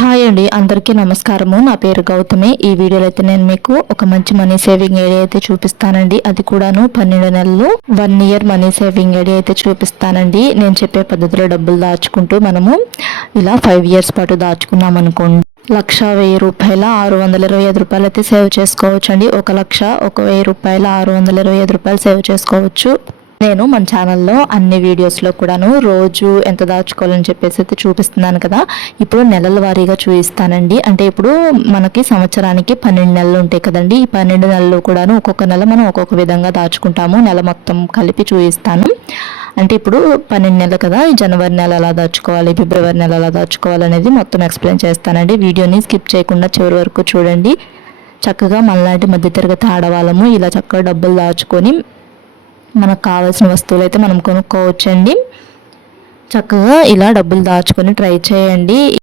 Hi అండి, అందరికీ నమస్కారము. నా పేరు గౌతమి. ఈ వీడియోలో అయితే నేను మీకు ఒక మంచి మనీ సేవింగ్ ఐడియా అయితే చూపిస్తానండి. అది కూడాను 12 నెలలు 1 ఇయర్ మనీ సేవింగ్ ఐడియా అయితే చూపిస్తానండి. నేను చెప్పే పద్ధతిలో డబ్బులు దాచుకుంటూ మనము ఇలా 5 ఇయర్స్ పాటు దాచుకున్నాం అనుకోండి, 1,1000 రూపాయల 625 రూపాయలు అయితే సేవ్ చేసుకోవచ్చు అండి. 1,1000 రూపాయల 625 రూపాయలు సేవ్ చేసుకోవచ్చు. నేను మన ఛానల్లో అన్ని వీడియోస్లో కూడాను రోజు ఎంత దాచుకోవాలని చెప్పేసి అయితే చూపిస్తున్నాను కదా. ఇప్పుడు నెలల వారీగా చూపిస్తానండి. అంటే ఇప్పుడు మనకి సంవత్సరానికి 12 నెలలు ఉంటాయి కదండి. ఈ 12 నెలలు కూడాను ఒక్కొక్క నెల మనం ఒక్కొక్క విధంగా దాచుకుంటాము. నెల మొత్తం కలిపి చూపిస్తాను. అంటే ఇప్పుడు 12 నెలలు కదా, ఈ జనవరి నెల ఎలా దాచుకోవాలి, ఫిబ్రవరి నెల ఎలా దాచుకోవాలి అనేది మొత్తం ఎక్స్ప్లెయిన్ చేస్తానండి. వీడియోని స్కిప్ చేయకుండా చివరి వరకు చూడండి. చక్కగా మనలాంటి మధ్యతరగతి ఆడవాళ్ళము ఇలా చక్కగా డబ్బులు దాచుకొని మనకు కావాల్సిన వస్తువులు అయితే మనం కొనుక్కోవచ్చండి. చక్కగా ఇలా డబ్బులు దాచుకొని ట్రై చేయండి.